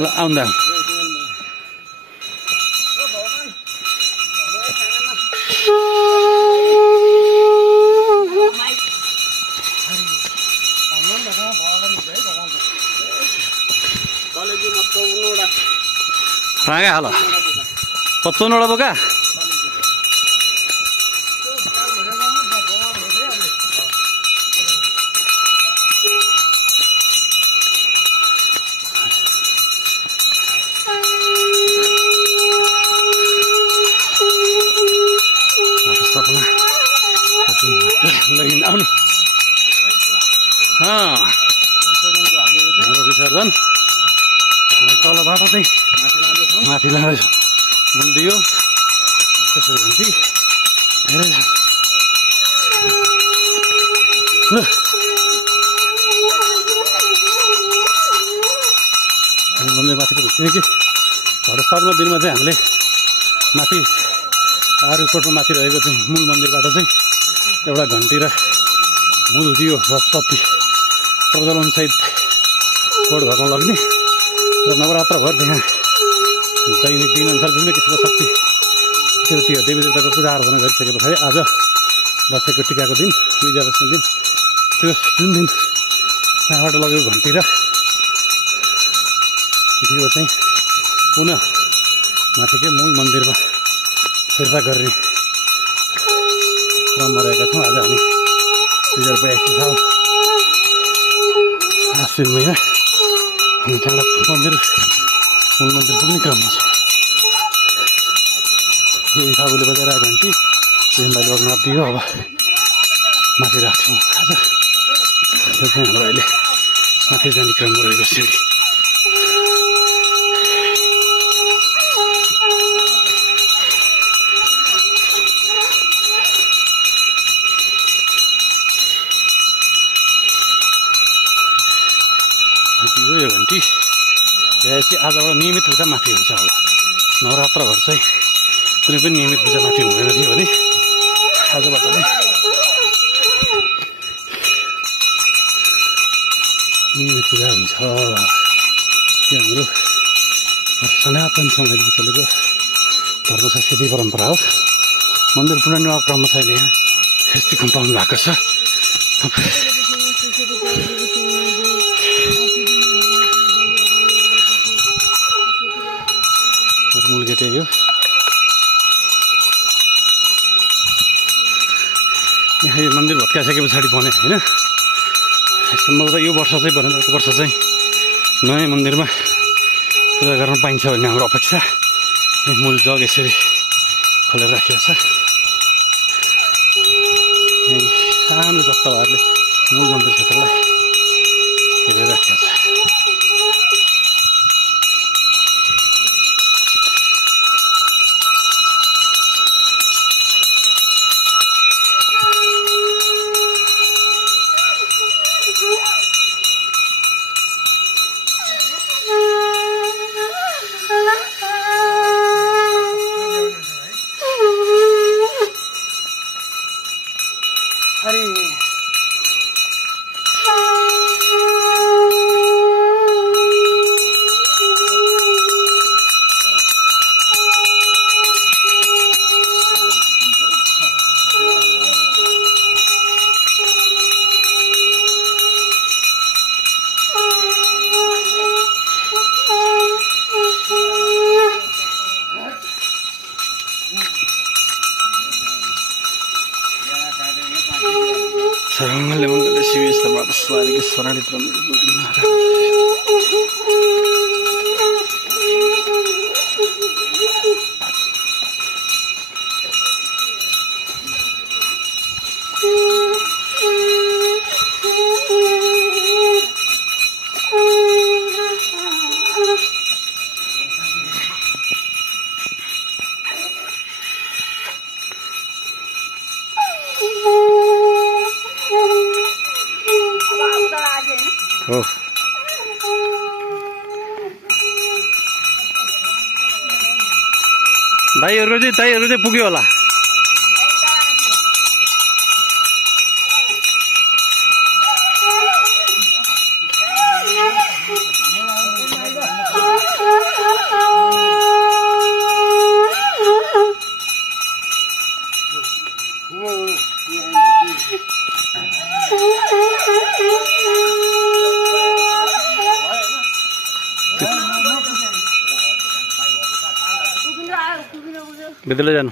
ल आउँदा रागा होला 55 बोका लेकिन आउनु हाम्रो विसर्जन तल बाटो चाहिँ माथि लाँदैछ मुलदियो त्यसै घन्टी हेरे ल हामी मन्दिर माथि पुग्यो किनकि 7 दिनमा चाहिँ हामीले माथि आरुकोटमा माथि रहेको चाहिँ मूल मन्दिरबाट चाहिँ एउटा घन्टी र मूल दियो र प्रति प्रज्वलन सहित कोड घरमा लग्ने र नवरात्रभर त्यहाँ दैनिक दिनअनुसार विभिन्न किसिमको शक्ति देवतीहरू देवी देवताको पूजा आराधना गरिसके पछाडि आज दसैँको टिकाको दिन विजयादशमी दिन त्यो जुन दिन त्यहाँबाट लगेको घन्टी र दियो चाहिँ पुनः माथिकै मूल मन्दिरमा फिर्ता गर्ने क्रममा रहेका छौँ। आज हामी 2082 साल आश्विन महिना हामी त्यहाँ मन्दिर मूल मन्दिर पुग्ने क्रममा छौँ। यो हिसाबले बजाएर घन्टी भाइले लग्न दियो अब माथि राख्छौँ। आज यो चाहिँ हाम्रो अहिले माथि जाने क्रममा रहेको सिँढी यो घन्टी ल्याएपछि आजबाट नियमित पूजा माथि हुन्छ। अब नवरात्रभर चाहिँ कुनै पनि नियमित पूजा माथि हुँदैन थियो भने आजबाट चाहिँ नियमित पूजा हुन्छ। यो हाम्रो सनातन समयदेखि चलेको धर्म संस्कृति परम्परा हो। मन्दिर पुनर्निर्माण क्रममा चाहिँ यहाँ फेस्टी कम्पाउन्ड भएको छ। मूल गेट यो यहाँ यो मन्दिर भत्काइसके पछाडि बने होइन। सम्भवतः यो वर्ष चाहिँ भनेर अर्को वर्ष चाहिँ नयाँ मन्दिरमा पूजा गर्न पाइन्छ भन्ने हाम्रो अपेक्षा। मूल जग यसरी खोलेर राखिएको छ। सानो जत्ताहरूले मूल मन्दिर क्षेत्रलाई घेरेर राखिएको छ। Sarangale mangale siwi sama swari ke sarani tram Oh. दाइहरुको चाहिँ पुग्यो होला। विद्यालय जानु